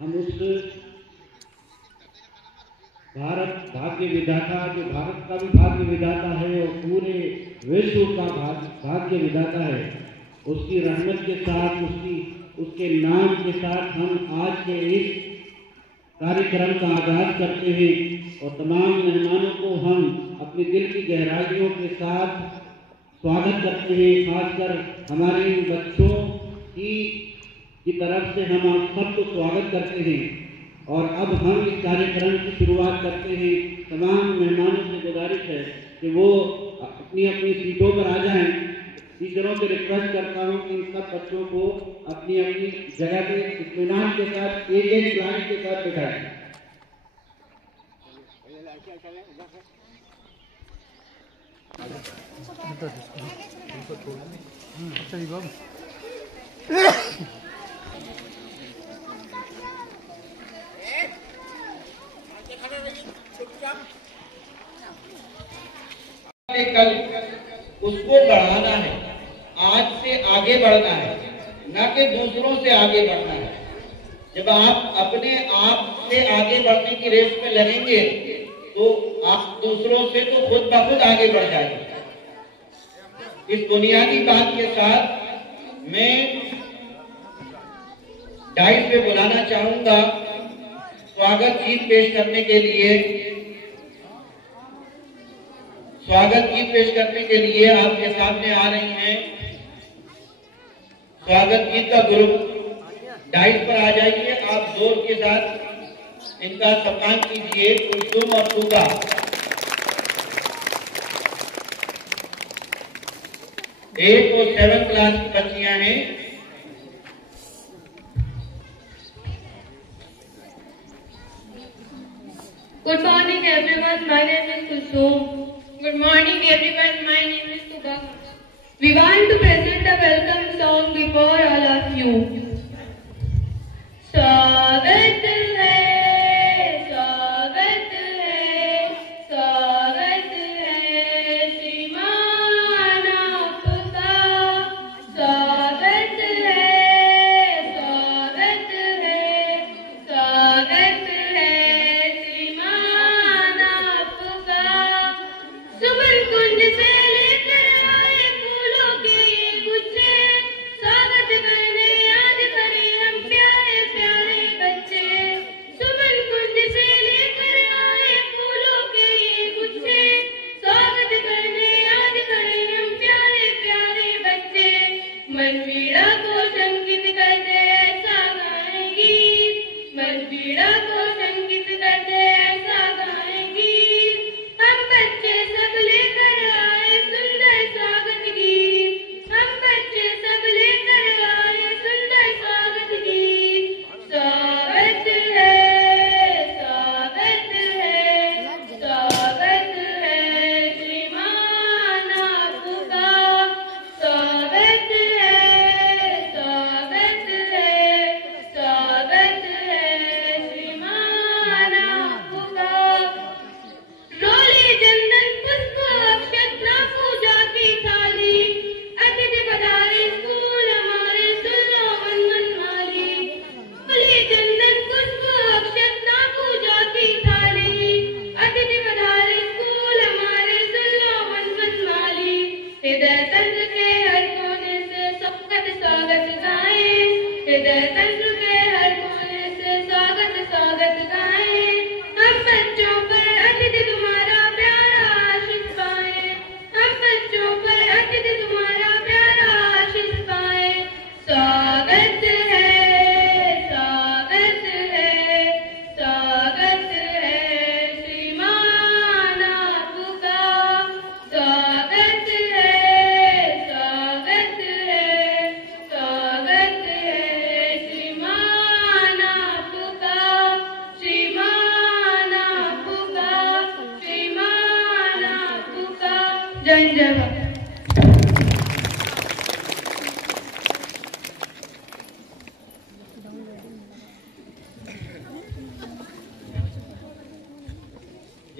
हम उस भारत भाग्य विधाता, जो भारत का भी भाग्य विधाता है और पूरे विश्व का भाग्य विधाता है, उसकी रहमत के साथ, उसके नाम के साथ हम आज के इस कार्यक्रम का आगाज करते हैं और तमाम मेहमानों को हम अपने दिल की गहराइयों के साथ स्वागत करते हैं। खासकर हमारे बच्चों की तरफ से हम आप सबको स्वागत करते हैं। और अब हम इस कार्यक्रम की शुरुआत करते हैं। तमाम मेहमानों से गुजारिश है कि वो अपनी अपनी सीटों पर आ जाएं। टीचरों से रिक्वेस्ट करता हूं कि इन सब बच्चों को अपनी अपनी जगह पे इत्मीनान के साथ एक लाइन के साथ बिठाएं। कल उसको बढ़ाना है, आज से आगे बढ़ना है, न कि दूसरों से आगे बढ़ना है। जब आप अपने आप से आगे बढ़ने की रेस में लगेंगे तो आप दूसरों से तो खुद ब खुद आगे बढ़ जाएंगे। इस बुनियादी बात के साथ मैं डाइस पे बुलाना चाहूंगा स्वागत गीत पेश करने के लिए। स्वागत गीत पेश करने के लिए आपके सामने आ रही हैं स्वागत गीत का ग्रुप। डाइस पर आ जाइए, आप जोर के साथ इनका सम्मान कीजिए। कुलसुम और सुगा, एट और 7 क्लास की बच्चियां हैं। Good morning everyone, my name is Kulsum. Good morning everyone, my name is Subha. We want to present a welcome song before all of you. स्वागत है, स्वागत है, स्वागत है श्रीमान आपका। स्वागत है, स्वागत है, स्वागत है श्रीमान आपका। सुमन कुंज से लेकर आए फूलों के ये गुच्छे, स्वागत करने आज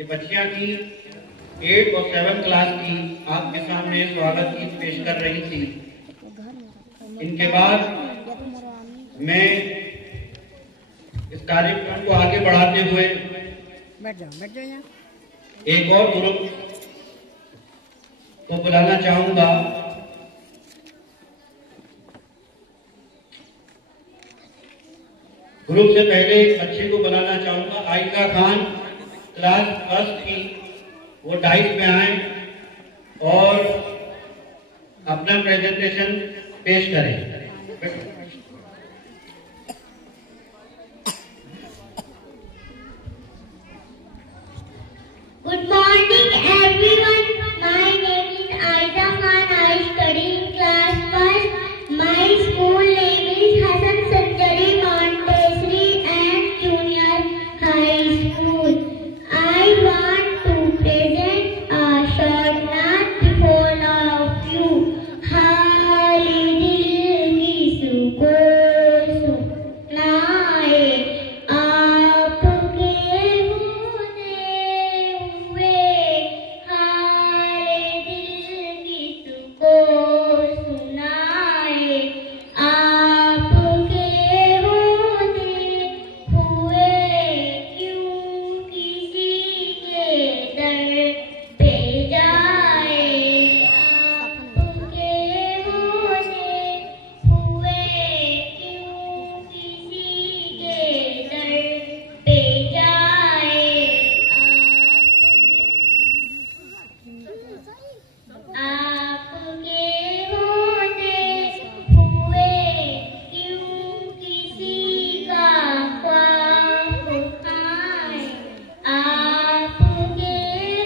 ये बच्चियां थी 8 और 7 क्लास की, आपके सामने स्वागत गीत पेश कर रही थी। इनके बाद मैं इस कार्यक्रम को आगे बढ़ाते हुए एक और ग्रुप को बुलाना चाहूंगा। ग्रुप से पहले एक बच्चे को बुलाना चाहूंगा, आयशा खान, क्लास फर्स्ट की। वो डाइस पे आए और अपना प्रेजेंटेशन पेश करें। Good morning everyone. My name is Aisha Khan. I study in class 1. My school name is Hassan Sanjari Montessori and Junior High School. I want to present a short naat before all of you. हाली दिल की सुको सुनाए आपके होने हुए, हाले दिल की सुको सुनाए आपके होने हुए, क्यों किसी के दर पे जाए आपके होने हुए, क्यों किसी के दर पे जाए आपके होने हुए, क्यों किसी का ख्वाब खाए आपके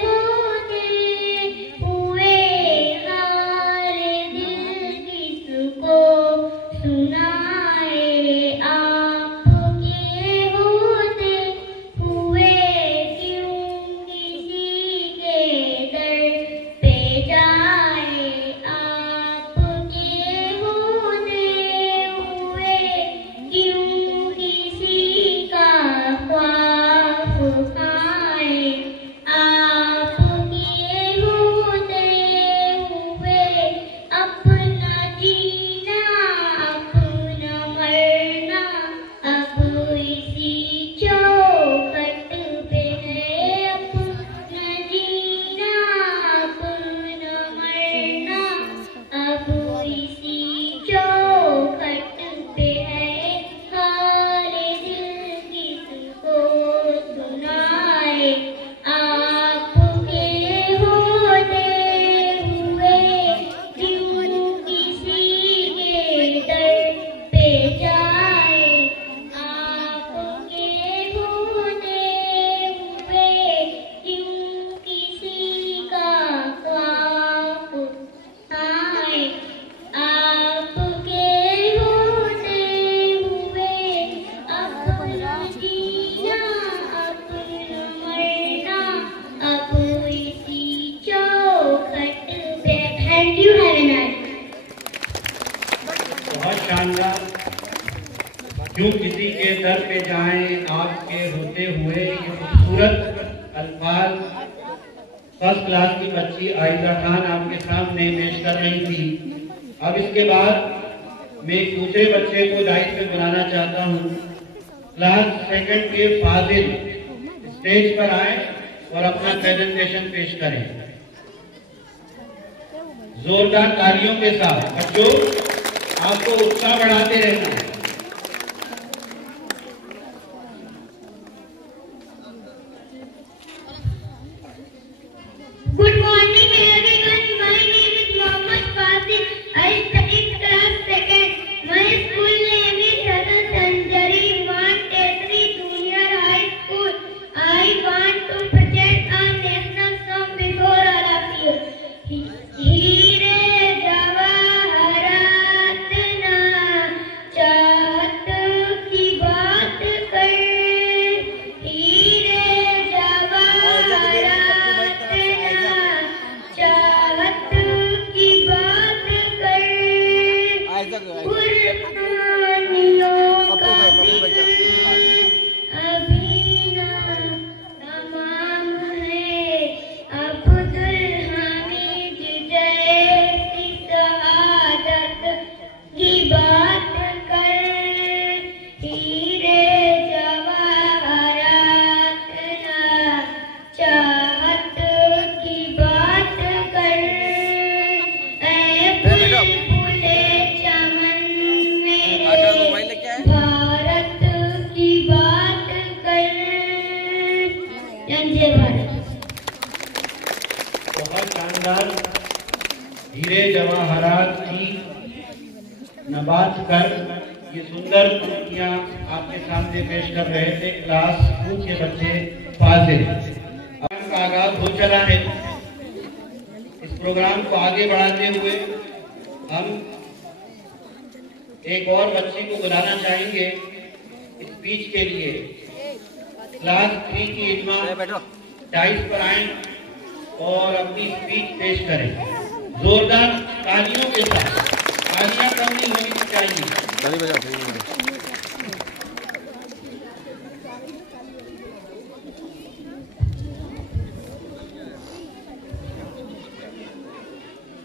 होने हुए, हारे दिल किसको सुनाए आपके होने हुए, क्यों किसी के दर पे जाए आपके होने हुए, क्यों किसी का ख्वाब खाए आपके होने हुए, अपना जीना अपना मरना अब इसी चौखट पे है, अपना जीना अपना मरना अब इसी चौखट पे है, हाले दिल किसको सुनाए आपके होने हुए, क्यों किसी के दर पे जाए आपके होने हुए, क्यों किसी का ख्वाब खाए आपके होने हुए, अपना जीना अपना मरना अब इसी चौखट पे। Thank you, have a nice बहुत शानदार। क्यों किसी के दर पे जाएं आपके होते हुए, ये खूबसूरत अल्फाज फर्स्ट क्लास की बच्ची आयशा खान आपके सामने पेश कर रही थी। अब इसके बाद मैं एक दूसरे बच्चे को डाइस पे बुलाना चाहता हूँ। क्लास सेकंड के फाजिल स्टेज पर आए और अपना प्रेजेंटेशन पेश करें। जोरदार तालियों के साथ बच्चों, आपको उत्साह बढ़ाते रहना है। Good morning everyone. My name is Mohammad Fazil. I study class 2nd. My school name is Hassan Sanjari Montessori Junior High School. I want to present a national song before all of you. हीरे जवाहरात ना बात कर ये सुंदर कृतियां आपके सामने पेश कर रहे थे क्लास 2 के बच्चे फाजिल। का आगाज हो चला है। इस प्रोग्राम को आगे बढ़ाते हुए हम एक और बच्चे को बुलाना चाहेंगे स्पीच के लिए। क्लास 3 की इल्मा डाइस पर आए और अपनी स्पीच पेश करें जोरदार तालियों के साथ। तालियां कम नहीं होनी चाहिए।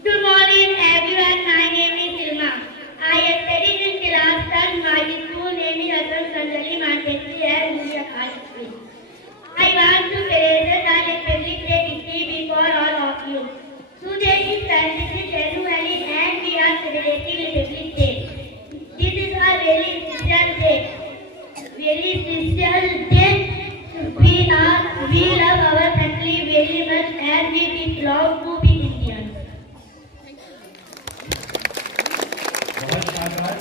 Good morning everyone, my name is Ilma. I am studying in class 10. My school name is Hassan Sanjali Montessori and Junior High School. I want to present a Republic Day speech before all of you. Today is 26th January and we are celebrating Republic Day. This is a very special day. Very special day. We love our country very much and we be proud to be Indians. बहुत शाबाश।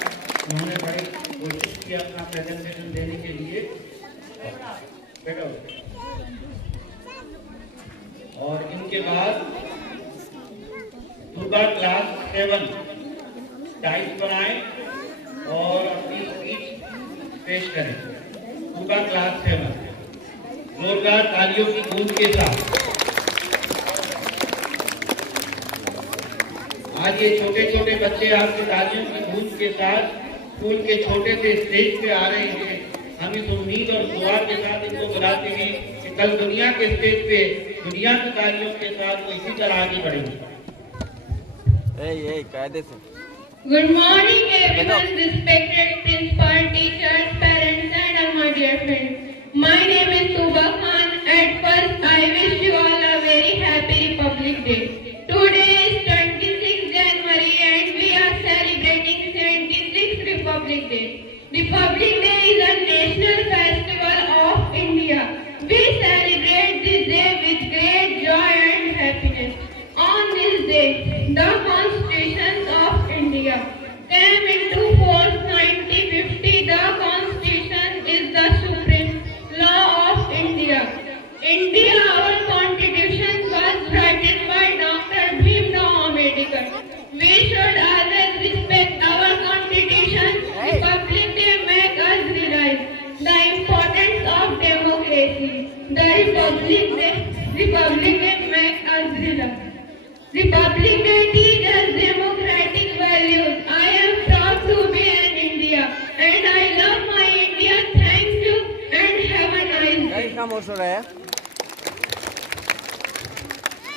उन्होंने बड़ी कोशिश की अपना presentation देने के लिए। बैठो। और इनके बाद दुर्गा क्लास 7 डाइस बनाए और अपनी स्पीच पेश करें। दुर्गा क्लास 7 जोरदार तालियों की गूंज के साथ। आज ये छोटे छोटे बच्चे आपकी तालियों की गूंज के साथ स्कूल के छोटे से स्टेज पे आ रहे हैं। हम इस उम्मीद और दुआ के साथ इनको बुलाते हैं कि कल दुनिया के स्टेज पे दुनिया की तालियों के साथ वो इसी तरह आगे बढ़ेंगे। कायदे से। Good morning everyone, respected principal, teachers, parents and all my dear friends. My name is Tuba Khan. At first I wish you all a very happy Republic Day. Today is 26th January and we are celebrating 76th Republic Day. Republic Day is a national festival of India. We celebrate this day with great joy and happiness. On this day, the Constitution of India came into force 1950. The Constitution is the supreme law of India. India, our Constitution was written by Dr. Bhimrao Ambedkar. We should always respect our Constitution. Republic Day makes us realize the importance of democracy. The Republic Day makes us realize. Republic Day teaches democratic values. I am proud to be an India and I love my India. Thank you and have a nice day. काम हो रहा है।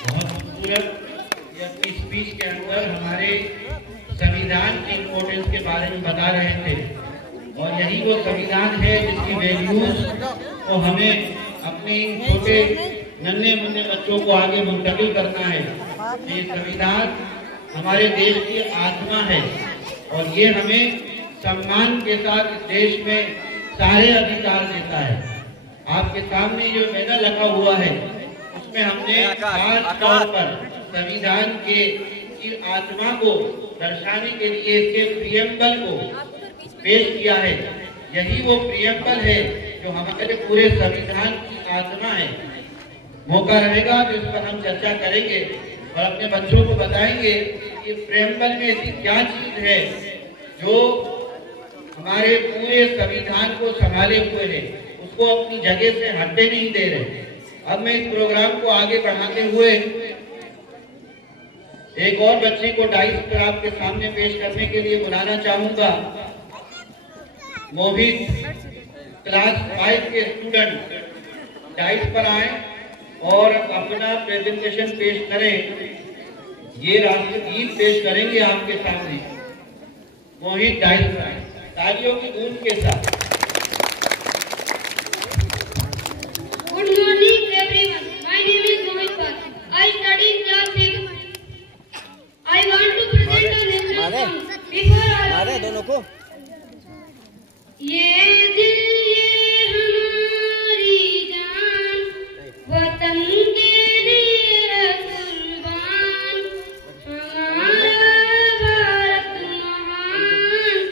बहुत खूबसूरत ये अपनी speech के अंदर हमारे संविधान की इम्पोर्टेंस के बारे में बता रहे थे और यही वो संविधान है जिसकी वैल्यूज को हमें अपने छोटे नन्हे मुन्ने बच्चों को आगे मुंतकिल करना है। ये संविधान हमारे देश की आत्मा है और ये हमें सम्मान के साथ इस देश में सारे अधिकार देता है। आपके सामने जो बैनर लगा हुआ है उसमें हमने खास तौर पर संविधान के आत्मा को दर्शाने के लिए इसके प्रियम्बल को पेश किया है। यही वो प्रियम्बल है जो हमारे पूरे संविधान की आत्मा है। मौका रहेगा तो इस पर हम चर्चा करेंगे और अपने बच्चों को बताएंगे कि प्रियम्बल में ऐसी क्या चीज है जो हमारे पूरे संविधान को संभाले हुए है, उसको अपनी जगह से हटने नहीं दे रहे। अब मैं इस प्रोग्राम को आगे बढ़ाते हुए एक और बच्चे को डाइस पर आपके सामने पेश करने के लिए बुलाना चाहूंगा। मोहित क्लास 5 के स्टूडेंट डाइस पर आए और अपना प्रेजेंटेशन पेश करें। ये राष्ट्रगीत पेश करेंगे आपके सामने। मोहित डाइस पर आए तालियों की गूंज के साथ। Good morning everyone. My name is Mohit Bhat. I study in class 6. I want to present a national song before all of you. दोनों को ये दिल ये हमारी जान वतन के लिए कुर्बान, हमारा भारत महान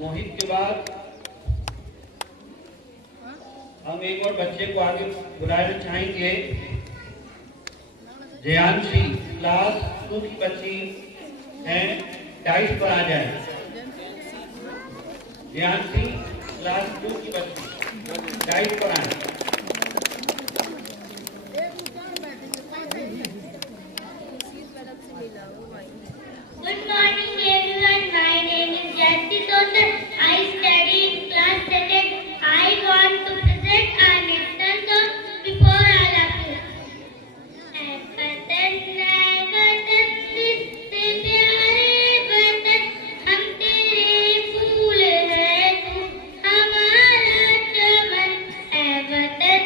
मोहित के बाद हम एक और बच्चे को आगे बुलाना चाहेंगे। जयांशी क्लास 2 की बच्ची है, डाइस पर आ जाए। जयांशी क्लास 2 की बच्ची डाइस पर आए। Good morning everyone. My name is Jayati Totar. I study in class 2nd. I want to present our national song before all of you. वतन वतन जिससे प्यारे वतन, हम तेरे फूल है तू हमारा चमन। वतन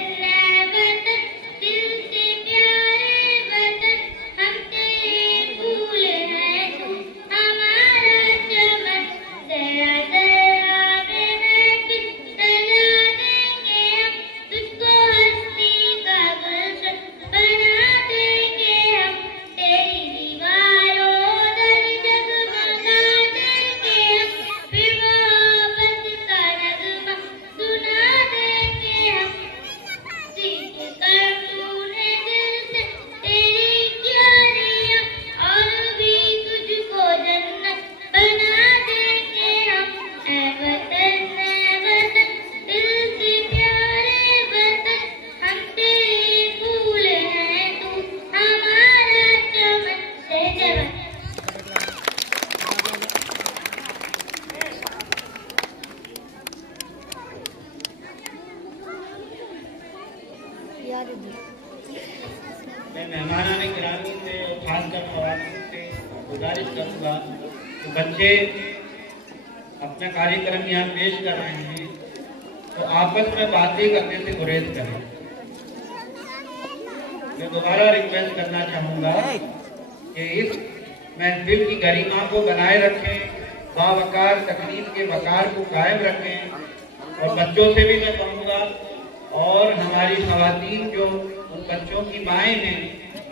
वतन दिल से प्यारे वतन, हम तेरे फूल है तू हमारा चमन। जरा जरा में महफिल सजा देंगे हम, तुझको हंसी का गुलशन बना देंगे हम। तेरी दीवारों दर जगमगा देंगे हम, फिर मोहब्बत का नगमा सुना देंगे हम। सीख कर तूने दिल से तेरी क्यारियां, और भी तुझको जन्नत बना देंगे हम। वतन दिल से प्यारे वतन, हम तेरे फूल हैं तू हमारा चमन। जय जवान। मैं मेहमानाने गिरामी से और खासकर खवातीन से गुजारिश करूंगा कि बच्चे अपना कार्यक्रम यहाँ पेश कर रहे हैं तो आपस में बातें करने से गुरेज करें। मैं दोबारा रिक्वेस्ट करना चाहूंगा कि इस महफिल की गरिमा को बनाए रखें, बावकार तकलीफ के वकार को कायम रखें। और बच्चों से भी मैं कहूँगा, और हमारी खवातीन जो उन बच्चों की माएँ हैं,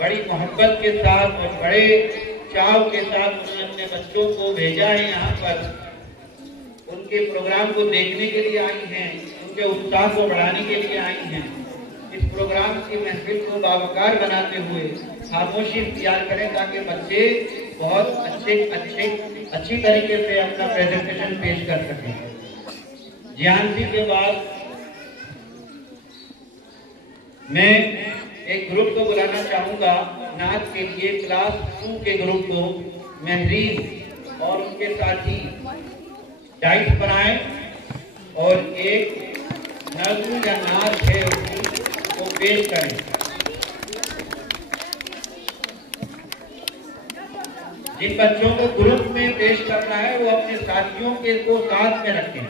बड़ी मोहब्बत के साथ और बड़े चाव के साथ उन्होंने अपने बच्चों को भेजा है यहाँ पर, उनके प्रोग्राम को देखने के लिए आई हैं, उनके उत्साह को बढ़ाने के लिए आई हैं। इस प्रोग्राम की महफिल को बावकार बनाते हुए खामोशी इख्तियार करें ताकि बच्चे बहुत अच्छी तरीके से अपना प्रेजेंटेशन पेश कर सकें। जियांसी के बाद मैं एक ग्रुप को बुलाना चाहूंगा नाच के लिए, क्लास 2 के ग्रुप को। महरीन और उनके साथी डाइस पर आए और एक नज़्म या नाच है वो पेश करें। जिन बच्चों को ग्रुप में पेश करना है वो अपने साथियों के को साथ में रखें।